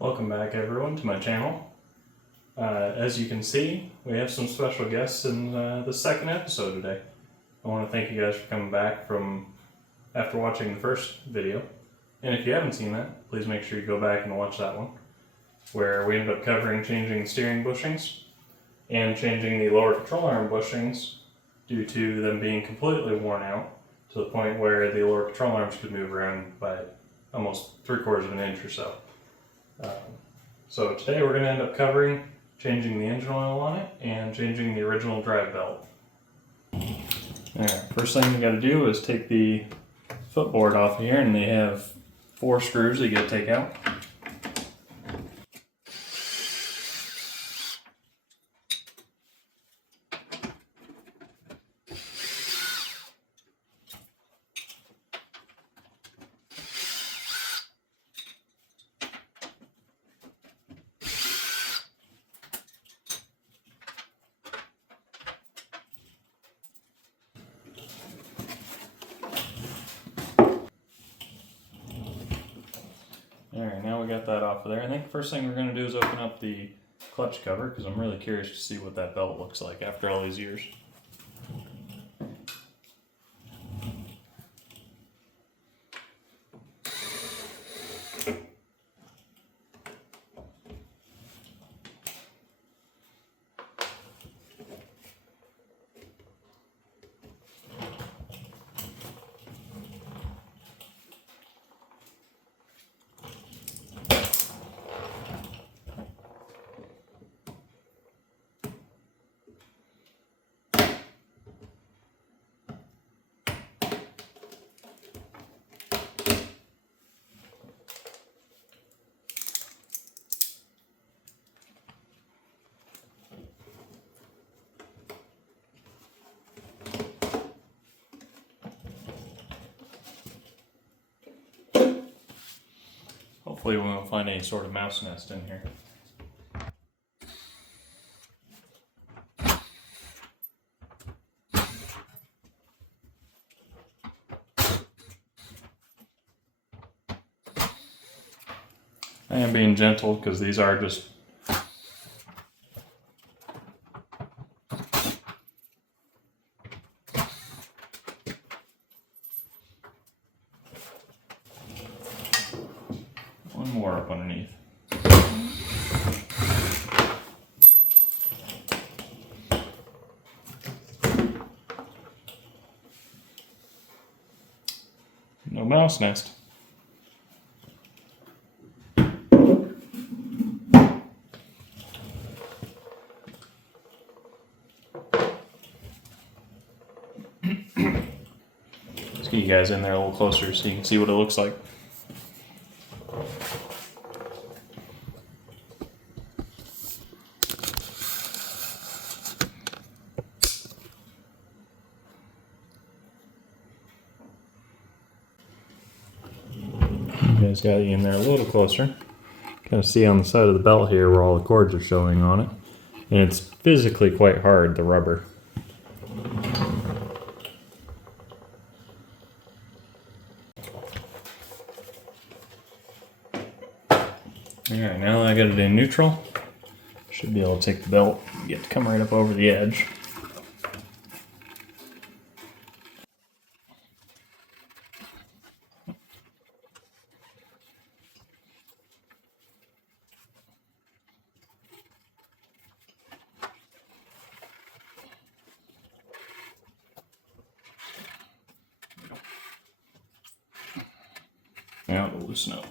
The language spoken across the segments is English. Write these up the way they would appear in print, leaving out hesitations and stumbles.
Welcome back everyone to my channel. As you can see, we have some special guests in the second episode today. I want to thank you guys for coming back from after watching the first video. And if you haven't seen that, please make sure you go back and watch that one, where we ended up covering changing the steering bushings and changing the lower control arm bushings due to them being completely worn out to the point where the lower control arms could move around by almost 3/4 of an inch or so. So today we're going to end up covering changing the engine oil on it and changing the original drive belt. Alright, first thing you got to do is take the footboard off here, and they have 4 screws that you got to take out. Alright, now we got that off of there. I think the first thing we're going to do is open up the clutch cover, because I'm really curious to see what that belt looks like after all these years. Hopefully we won't find any sort of mouse nest in here. I am being gentle because these are just one more up underneath. No mouse nest. Let's get you guys in there a little closer so you can see what it looks like. You guys got you in there a little closer. Kind of see on the side of the belt here where all the cords are showing on it. And it's physically quite hard, the rubber. Alright, now that I got it in neutral, should be able to take the belt and get to come right up over the edge. Now we'll loosen up.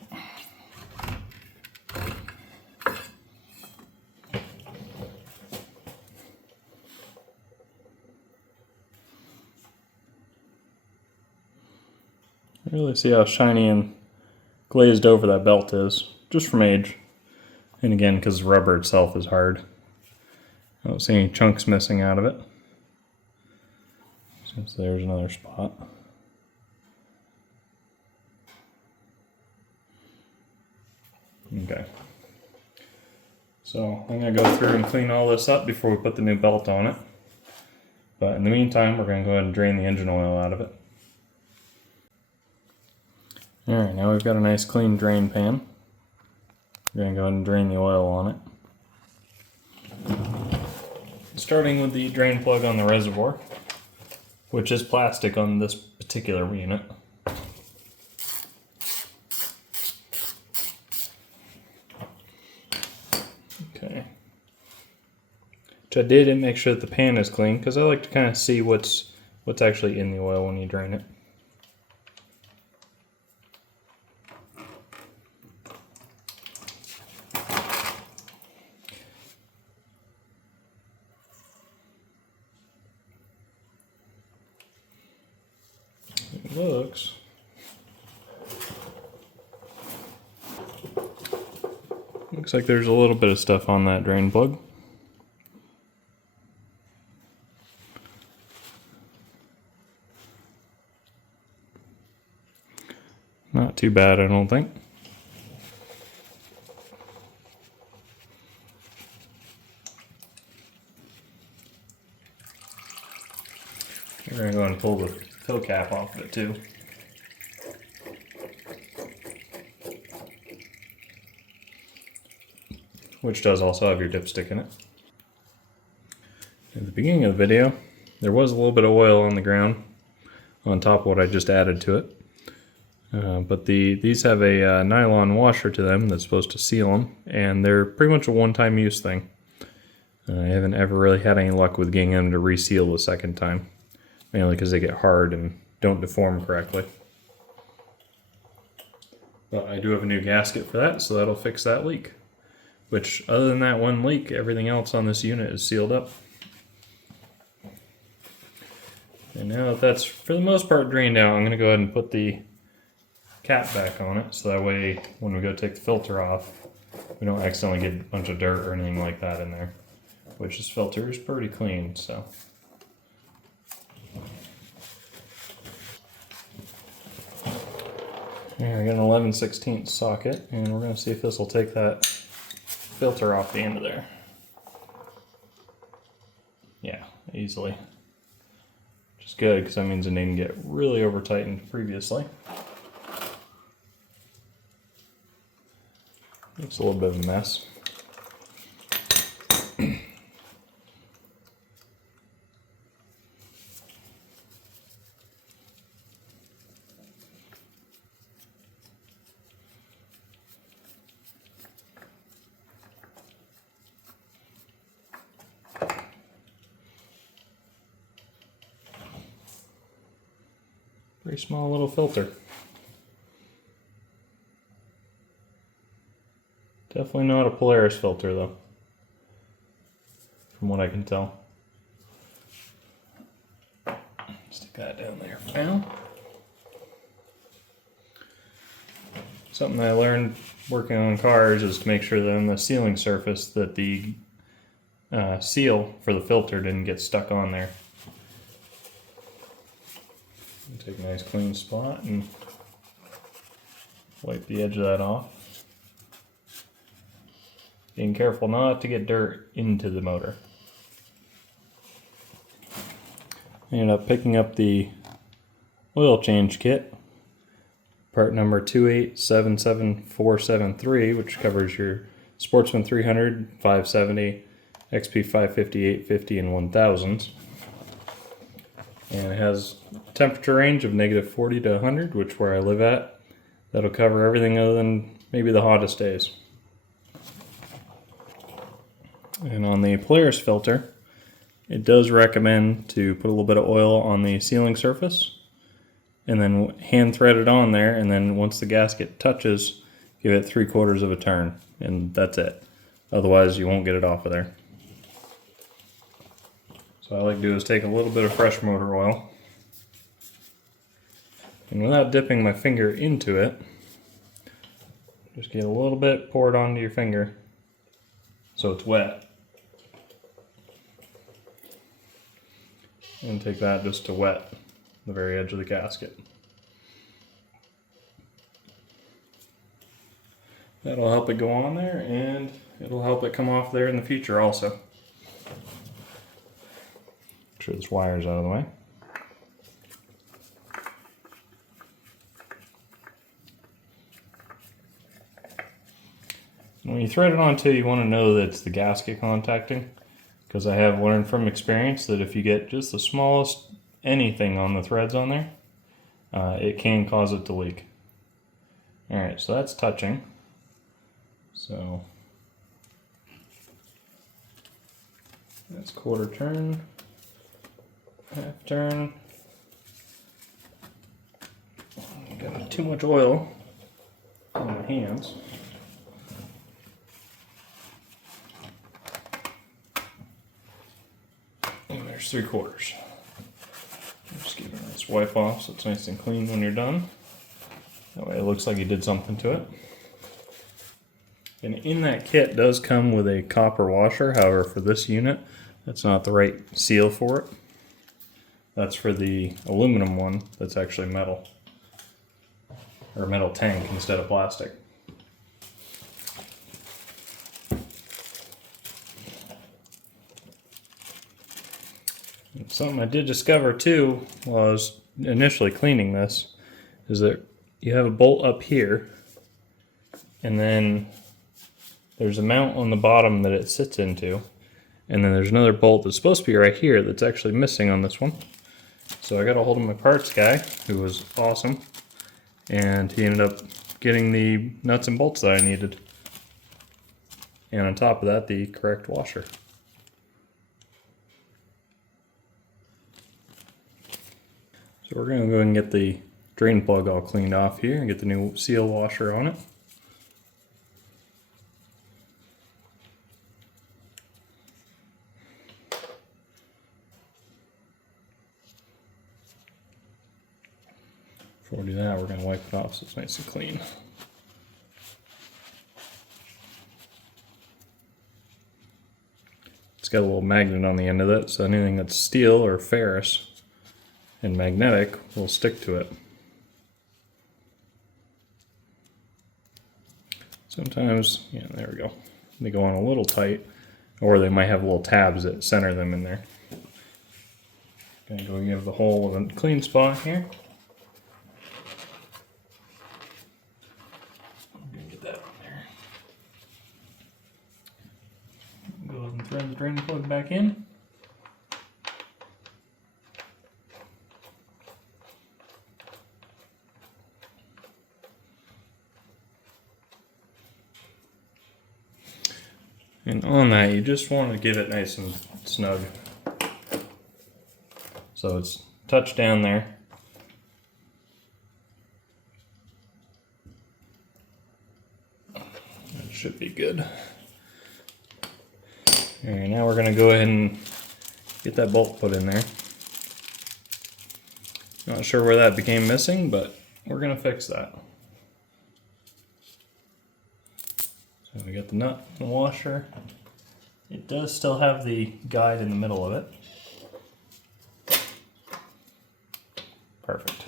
Really see how shiny and glazed over that belt is, just from age. And again, because the rubber itself is hard. I don't see any chunks missing out of it. Since there's another spot. Okay. So I'm going to go through and clean all this up before we put the new belt on it. But in the meantime, we're going to go ahead and drain the engine oil out of it. Alright, now we've got a nice clean drain pan. We're going to go ahead and drain the oil on it. Starting with the drain plug on the reservoir, which is plastic on this particular unit. Okay. Which I did and make sure that the pan is clean, because I like to kind of see what's actually in the oil when you drain it. It looks like there's a little bit of stuff on that drain plug. Not too bad, I don't think. We're going to go and pull the fill cap off of it too. Which does also have your dipstick in it. At the beginning of the video, there was a little bit of oil on the ground on top of what I just added to it. But these have a nylon washer to them that's supposed to seal them, and they're pretty much a one-time use thing. I haven't ever really had any luck with getting them to reseal the second time, mainly because they get hard and don't deform correctly. But I do have a new gasket for that, so that'll fix that leak. Which, other than that one leak, everything else on this unit is sealed up. And now that that's, for the most part, drained out, I'm going to go ahead and put the cap back on it, so that way when we go take the filter off, we don't accidentally get a bunch of dirt or anything like that in there. Which this filter is pretty clean, so. Here, I got an 11/16 socket, and we're going to see if this will take that filter off the end of there. Yeah, easily. Which is good, because that means it didn't get really over tightened previously. It's a little bit of a mess. Pretty small little filter. Definitely not a Polaris filter though, from what I can tell. Stick that down there for now. Something I learned working on cars is to make sure that on the sealing surface that the seal for the filter didn't get stuck on there. Take a nice clean spot and wipe the edge of that off. Being careful not to get dirt into the motor. I ended up picking up the oil change kit, part number 2877473, which covers your Sportsman 300, 570, XP 550, 850, and 1000s. And it has temperature range of -40 to 100, which where I live at, that'll cover everything other than maybe the hottest days. And on the Polaris filter, it does recommend to put a little bit of oil on the sealing surface and then hand thread it on there, and then once the gasket touches, give it 3/4 of a turn, and that's it. Otherwise you won't get it off of there. So what I like to do is take a little bit of fresh motor oil, and without dipping my finger into it, just get a little bit poured onto your finger so it's wet. And take that just to wet the very edge of the gasket. That'll help it go on there, and it'll help it come off there in the future also. Make sure this wire's out of the way. When you thread it on too, you want to know that it's the gasket contacting, because I have learned from experience that if you get just the smallest anything on the threads on there, it can cause it to leak. Alright, so that's touching. So that's quarter turn, half turn. Got too much oil on my hands. And there's 3/4. Just give it a nice wipe off so it's nice and clean when you're done. That way it looks like you did something to it. And in that kit does come with a copper washer. However, for this unit, that's not the right seal for it. That's for the aluminum one that's actually metal. Or metal tank instead of plastic. And something I did discover too while I was initially cleaning this is that you have a bolt up here, and then there's a mount on the bottom that it sits into, and then there's another bolt that's supposed to be right here that's actually missing on this one. So I got a hold of my parts guy, who was awesome, and he ended up getting the nuts and bolts that I needed. And on top of that, the correct washer. So we're going to go ahead and get the drain plug all cleaned off here and get the new seal washer on it. Before we do that, we're going to wipe it off so it's nice and clean. It's got a little magnet on the end of it, so anything that's steel or ferrous and magnetic will stick to it. Sometimes, yeah, there we go. They go on a little tight, or they might have little tabs that center them in there. Gonna go give the hole a clean spot here. Thread the drain plug back in. And on that, you just want to give it nice and snug. So it's touched down there. That should be good. Alright, now we're going to go ahead and get that bolt put in there. Not sure where that became missing, but we're going to fix that. So we got the nut and the washer. It does still have the guide in the middle of it. Perfect.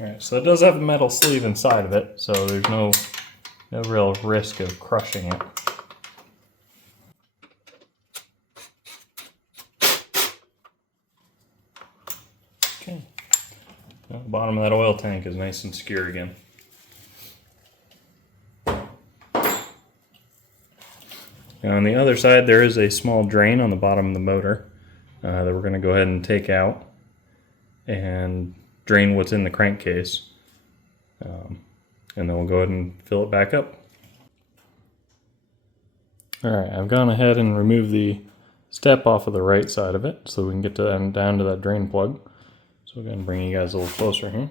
Alright, so it does have a metal sleeve inside of it, so there's no real risk of crushing it. Okay. Now the bottom of that oil tank is nice and secure again. Now on the other side there is a small drain on the bottom of the motor that we're going to go ahead and take out and drain what's in the crankcase, and then we'll go ahead and fill it back up. Alright, I've gone ahead and removed the step off of the right side of it so we can get down to that drain plug. So we're going to bring you guys a little closer here.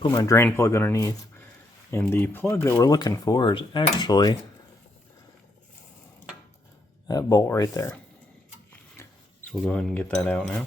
Put my drain plug underneath, And the plug that we're looking for is actually that bolt right there. So we'll go ahead and get that out now.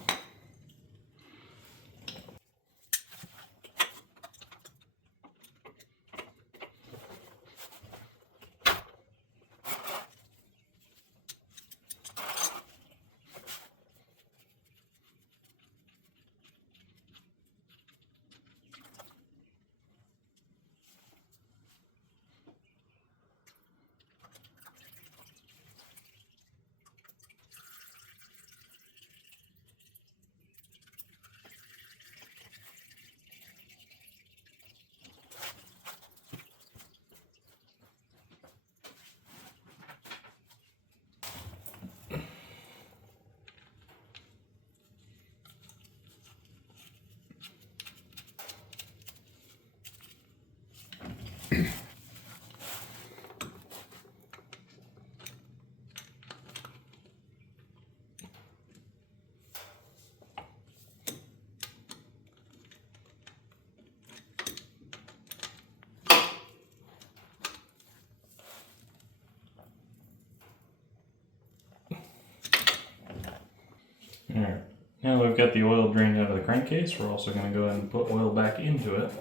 Alright, now that we've got the oil drained out of the crankcase, we're also going to go ahead and put oil back into it.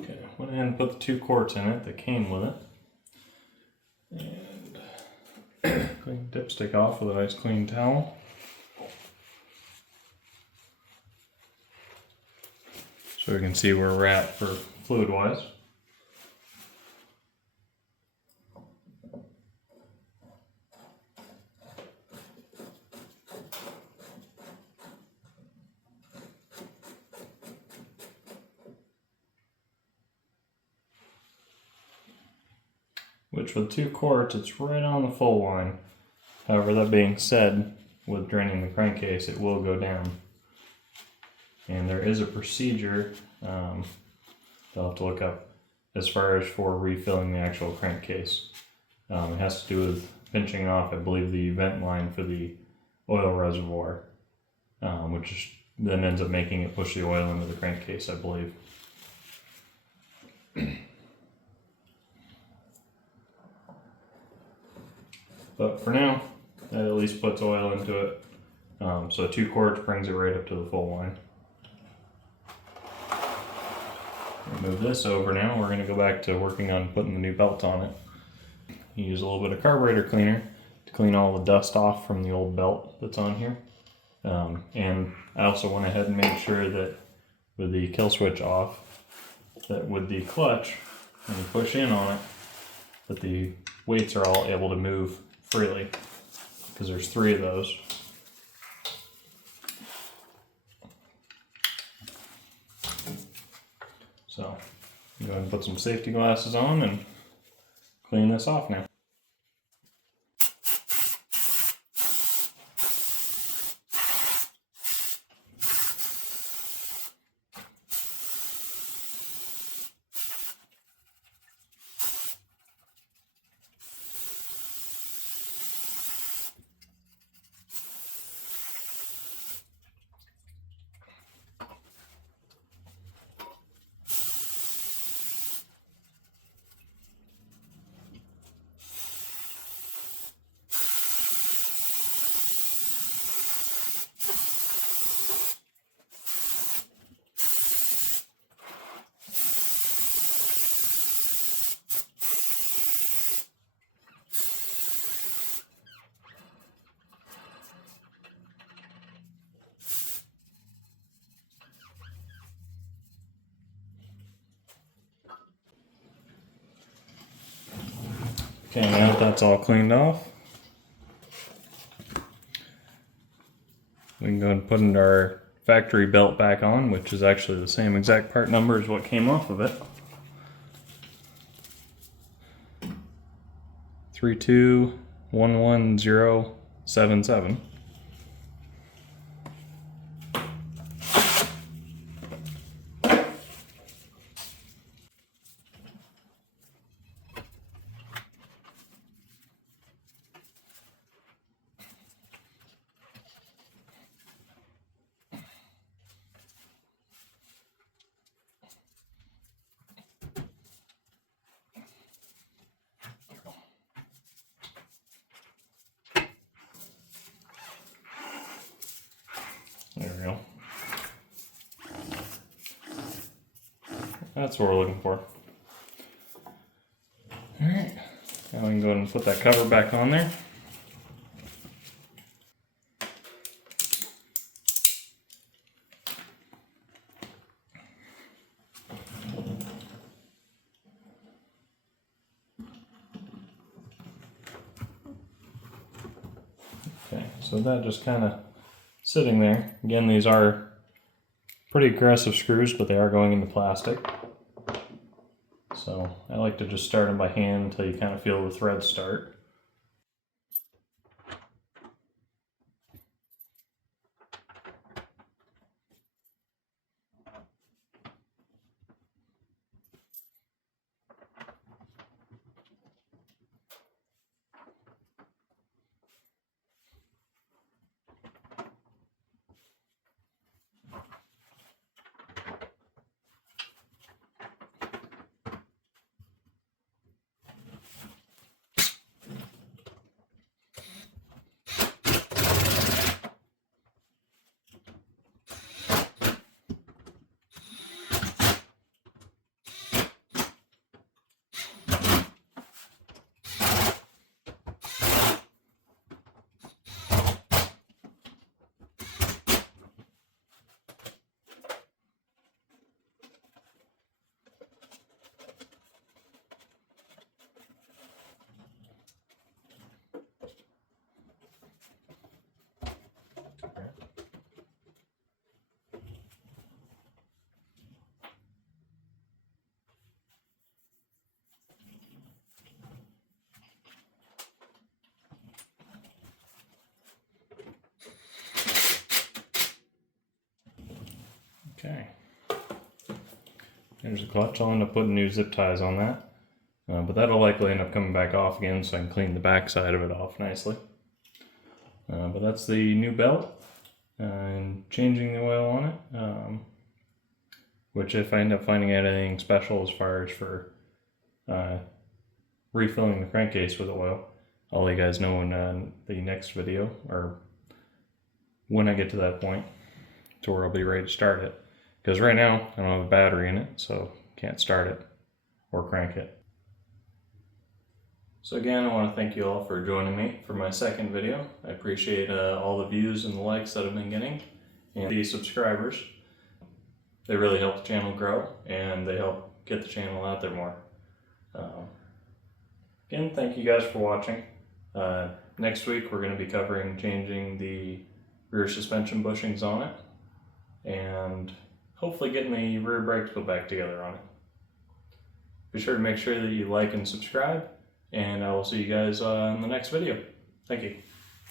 Okay, went ahead and put the 2 quarts in it that came with it. And clean dipstick off with a nice clean towel. So we can see where we're at for fluid wise. Which with 2 quarts, it's right on the full line. However, that being said, with draining the crankcase, it will go down. And there is a procedure you'll have to look up as far as for refilling the actual crankcase. It has to do with pinching off, I believe, the vent line for the oil reservoir, which then ends up making it push the oil into the crankcase, I believe. But for now, that at least puts oil into it. So 2 quarts brings it right up to the full line. Move this over now. We're going to go back to working on putting the new belt on it. Use a little bit of carburetor cleaner to clean all the dust off from the old belt that's on here. And I also went ahead and made sure that with the kill switch off, that with the clutch, when you push in on it, that the weights are all able to move freely, because there's 3 of those. So, go ahead and put some safety glasses on and clean this off now. Okay, now that that's all cleaned off, we can go ahead and put in our factory belt back on, which is actually the same exact part number as what came off of it. 32111077. There we go. That's what we're looking for. Alright, now we can go ahead and put that cover back on there. Okay, so that just kind of sitting there. Again, these are pretty aggressive screws, but they are going into plastic. So I like to just start them by hand until you kind of feel the threads start. Okay. There's a clutch. I'll end up putting new zip ties on that. But that'll likely end up coming back off again so I can clean the back side of it off nicely. But that's the new belt and changing the oil on it. Which if I end up finding out anything special as far as for refilling the crankcase with oil, I'll let you guys know in the next video, or when I get to that point to where I'll be ready to start it. Because right now I don't have a battery in it, so can't start it or crank it. So again, I want to thank you all for joining me for my second video. I appreciate all the views and the likes that I've been getting, and the subscribers. They really help the channel grow, and they help get the channel out there more. Again, thank you guys for watching. Next week we're going to be covering changing the rear suspension bushings on it, and hopefully getting the rear brake to go back together on it. Be sure to make sure that you like and subscribe, and I will see you guys in the next video. Thank you.